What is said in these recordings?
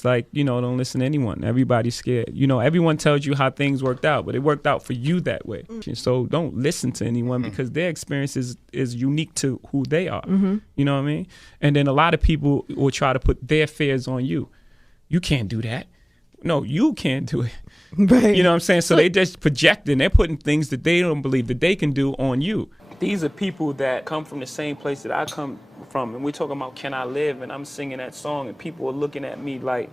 It's like, you know, don't listen to anyone. Everybody's scared. You know, everyone tells you how things worked out, but it worked out for you that way. So don't listen to anyone because their experience is unique to who they are. You know what I mean? And then a lot of people will try to put their fears on you. You can't do that. No, you can't do it. Right. You know what I'm saying? So they just projecting. They're putting things that they don't believe that they can do on you. These are people that come from the same place that I come from. And we're talking about Can I Live? And I'm singing that song. And people are looking at me like,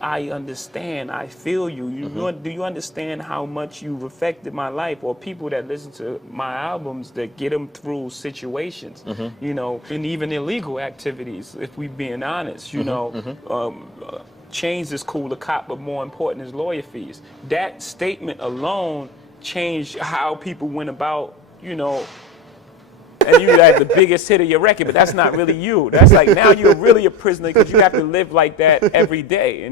I understand. I feel you. Do you understand how much you've affected my life? Or people that listen to my albums that get them through situations, you know, and even illegal activities, if we're being honest, you know. Chains is cool to cop, but more important is lawyer fees. That statement alone changed how people went about, you know, and you had the biggest hit of your record, but that's not really you. That's like now you're really a prisoner because you have to live like that every day.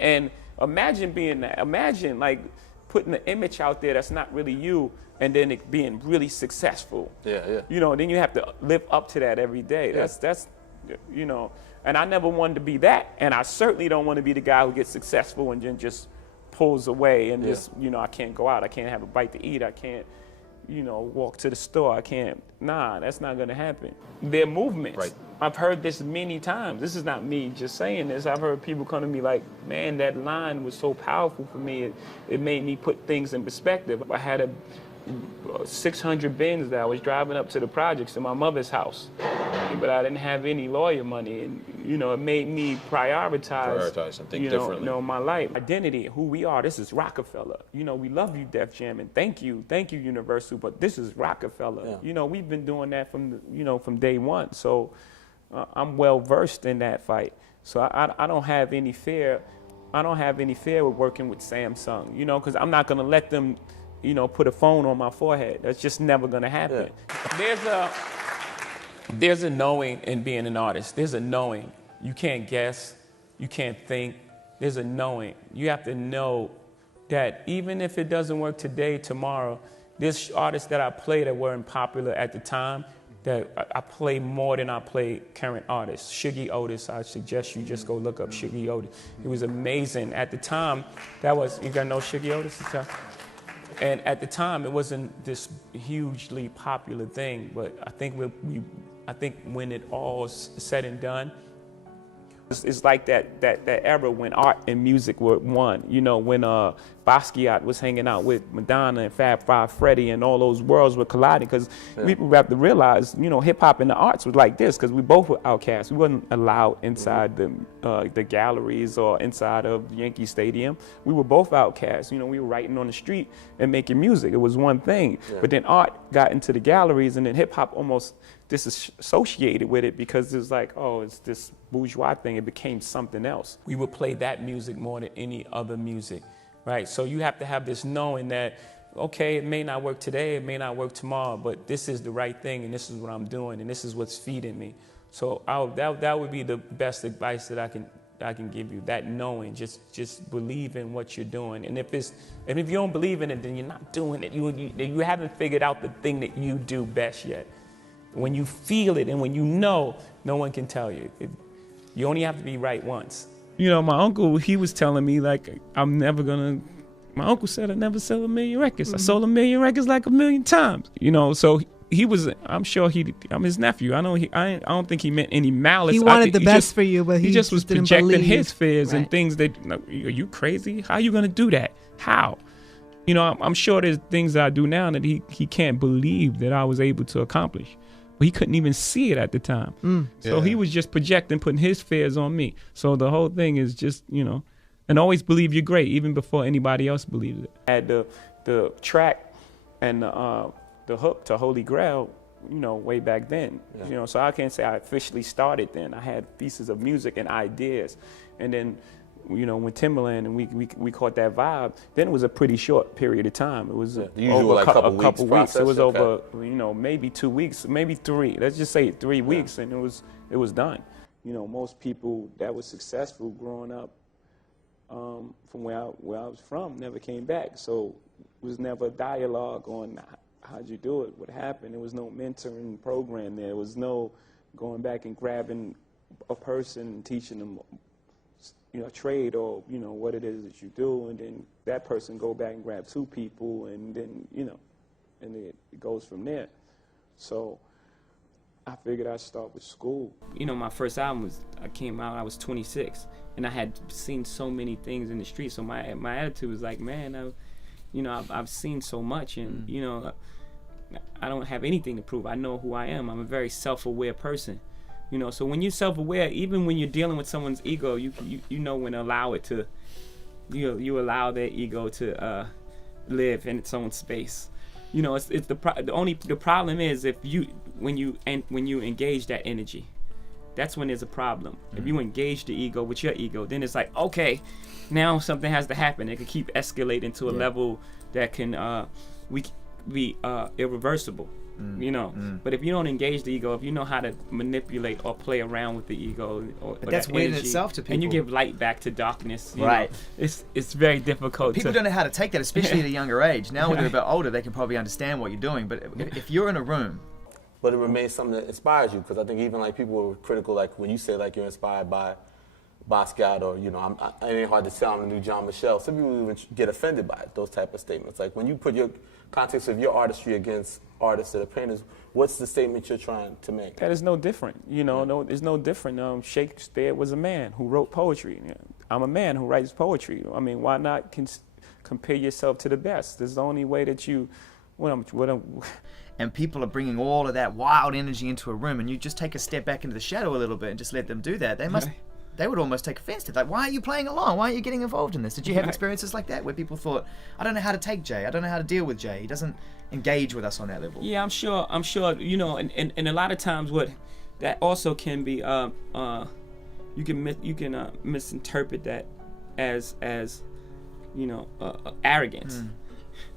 And imagine being that. Imagine like putting an image out there that's not really you and then it being really successful. Yeah. You know, then you have to live up to that every day. That's you know. And I never wanted to be that, and I certainly don't want to be the guy who gets successful and then just pulls away and just, you know, I can't go out, I can't have a bite to eat, I can't, you know, walk to the store, I can't. Nah, that's not going to happen. They're movements. Right. I've heard this many times. This is not me just saying this. I've heard people come to me like, man, that line was so powerful for me. It made me put things in perspective. I had a 600 Benz that I was driving up to the projects in my mother's house, but I didn't have any lawyer money, and you know it made me prioritize and think differently. differently. You know, my life, identity, who we are. This is Rockefeller. You know, we love you, Def Jam, and thank you, Universal. But this is Rockefeller. Yeah. You know, we've been doing that from day one. So I'm well versed in that fight. So I don't have any fear. I don't have any fear with working with Samsung. You know, because I'm not gonna let them, you know, put a phone on my forehead. That's just never gonna happen. Yeah. There's a knowing in being an artist. There's a knowing. You can't guess. You can't think. There's a knowing. You have to know that even if it doesn't work today, tomorrow, there's artists that I play that weren't popular at the time that I play more than I play current artists. Shuggie Otis, I suggest you just go look up Shuggie Otis. It was amazing. At the time, you gotta know Shuggie Otis? And at the time, it wasn't this hugely popular thing, but I think when it all's said and done, it's like that era when art and music were one. You know, when Basquiat was hanging out with Madonna and Fab Five Freddy and all those worlds were colliding, because people have to realize, you know, hip hop and the arts was like this, because we both were outcasts. We wasn't allowed inside the galleries or inside of Yankee Stadium. We were both outcasts. You know, we were writing on the street and making music. It was one thing. But then art got into the galleries, and then hip hop almost disassociated with it because it was like, oh, it's this bourgeois thing. It became something else. We would play that music more than any other music, right? So you have to have this knowing that, okay, it may not work today, it may not work tomorrow, but this is the right thing, and this is what I'm doing, and this is what's feeding me. So that would be the best advice that I can give you. That knowing, just believe in what you're doing, and if you don't believe in it, then you're not doing it. You haven't figured out the thing that you do best yet. When you feel it and when you know, no one can tell you. You only have to be right once. You know, my uncle, he was telling me, like, my uncle said I'd never sell 1 million records. I sold 1 million records like 1 million times. You know, so he was, I'm sure I'm his nephew. I don't think he meant any malice. He wanted the best for you, but he just was projecting believe. his fears and things that, are you crazy? How are you going to do that? How? You know, I'm sure there's things that I do now that he can't believe that I was able to accomplish. He couldn't even see it at the time. So he was just projecting, putting his fears on me. So the whole thing is just, you know, and always believe you're great, even before anybody else believes it. I had the track and the hook to Holy Grail, you know, way back then. You know, so I can't say I officially started then. I had pieces of music and ideas. And then, you know, when Timberland and we caught that vibe, then it was a pretty short period of time. It was over like a couple weeks. It was over, okay. you know, maybe 2 weeks, maybe 3. Let's just say 3 weeks, and it was done. You know, most people that were successful growing up from where I was from never came back. So it was never a dialogue on how'd you do it, what happened. There was no mentoring program there. There was no going back and grabbing a person and teaching them trade or, what it is that you do, and then that person go back and grab 2 people, and then, and it goes from there. So I figured I'd start with school. My first album came out, I was 26, and I had seen so many things in the street, so my attitude was like, man, I've seen so much, and, I don't have anything to prove. I know who I am. I'm a very self-aware person. So when you're self-aware, even when you're dealing with someone's ego, you know when to allow it to, you allow their ego to live in its own space. The problem is when you engage that energy, that's when there's a problem. If you engage the ego with your ego, then it's like, okay, now something has to happen. It could keep escalating to a level that can be irreversible. But if you don't engage the ego, if you know how to manipulate or play around with the ego, but that's weird in itself to people, and you give light back to darkness, right? It's very difficult. People don't know how to take that, especially at a younger age. Now when they're a bit older, they can probably understand what you're doing. But if you're in a room, but it remains something that inspires you, because I think even like people were critical, like when you say like you're inspired by Basquiat, or it ain't hard to tell I'm the new John Michel. Some people even get offended by it, those type of statements. Like when you put your context of your artistry against artists that are painters, what's the statement you're trying to make? That is no different. No, it's no different. Shakespeare was a man who wrote poetry. I'm a man who writes poetry. I mean, why not compare yourself to the best? It's the only way that you. And people are bringing all of that wild energy into a room, and you just take a step back into the shadow a little bit and just let them do that. They would almost take offense to that. Why are you playing along? Why are you getting involved in this? Did you have experiences like that where people thought, I don't know how to take Jay. I don't know how to deal with Jay. He doesn't engage with us on that level. Yeah, I'm sure, and a lot of times what that also can be, you can misinterpret that as arrogance.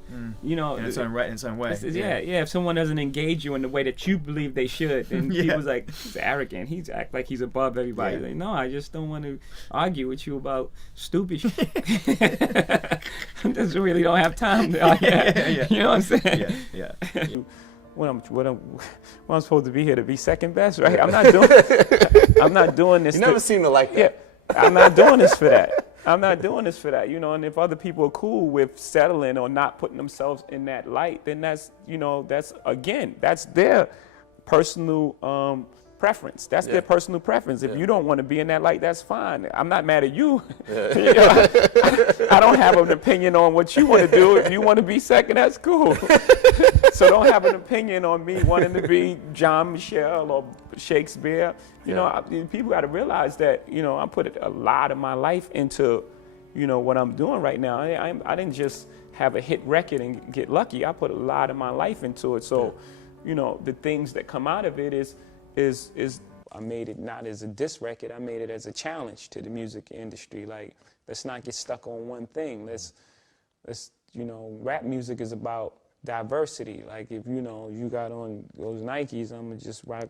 In its own way. If someone doesn't engage you in the way that you believe they should, then people's like, he's arrogant. He's act like he's above everybody. Like, no, I just don't want to argue with you about stupid shit. I just really don't have time to argue. You know what I'm saying? Yeah. What I'm supposed to be here to be second best, right? I'm not doing this. You never seem to like that. Yeah, I'm not doing this for that. And if other people are cool with settling or not putting themselves in that light, then that's their personal preference. That's their personal preference. If you don't want to be in that light, that's fine. I'm not mad at you. I don't have an opinion on what you want to do. If you want to be second, that's cool. So don't have an opinion on me wanting to be John Michel or Shakespeare. People got to realize that, I put a lot of my life into, what I'm doing right now. I didn't just have a hit record and get lucky. I put a lot of my life into it. So, the things that come out of it is I made it not as a diss record. I made it as a challenge to the music industry. Like, let's not get stuck on one thing. Let's rap music is about diversity. Like, if you got on those Nikes, I'm gonna just rock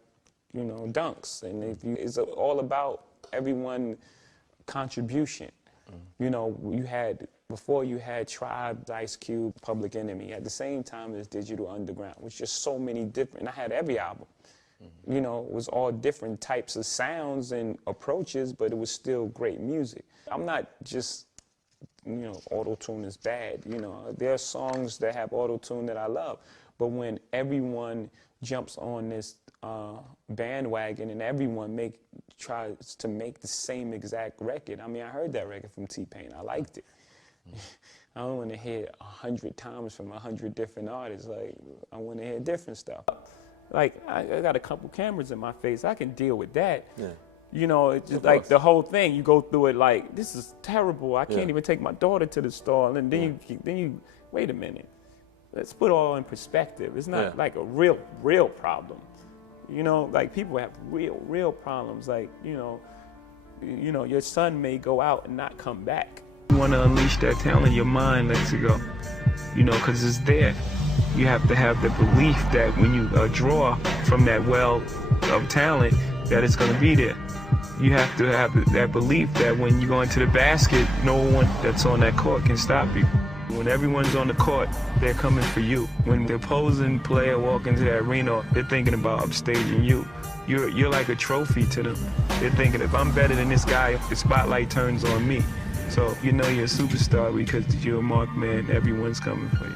dunks. And it's all about everyone contribution. Before you had Tribe, Ice Cube, Public Enemy. At the same time as Digital Underground, which just so many different. I had every album. It was all different types of sounds and approaches, but it was still great music. I'm not just, Autotune is bad. There are songs that have Autotune that I love, but when everyone jumps on this bandwagon and everyone tries to make the same exact record. I mean, I heard that record from T-Pain. I liked it. I don't want to hear it 100 times from 100 different artists. Like, I want to hear different stuff. Like, I got a couple cameras in my face. I can deal with that. Yeah. It's just like the whole thing. You go through it like, this is terrible. I can't even take my daughter to the store. And then you wait a minute. Let's put it all in perspective. It's not like a real problem. Like people have real problems. Like, your son may go out and not come back. You want to unleash that talent, your mind lets it go. Because it's there. You have to have the belief that when you draw from that well of talent, that it's going to be there. You have to have that belief that when you go into the basket, no one that's on that court can stop you. When everyone's on the court, they're coming for you. When the opposing player walk into that arena, they're thinking about upstaging you. You're like a trophy to them. They're thinking, if I'm better than this guy, the spotlight turns on me. So you know you're a superstar because you're a marked man. Everyone's coming for you.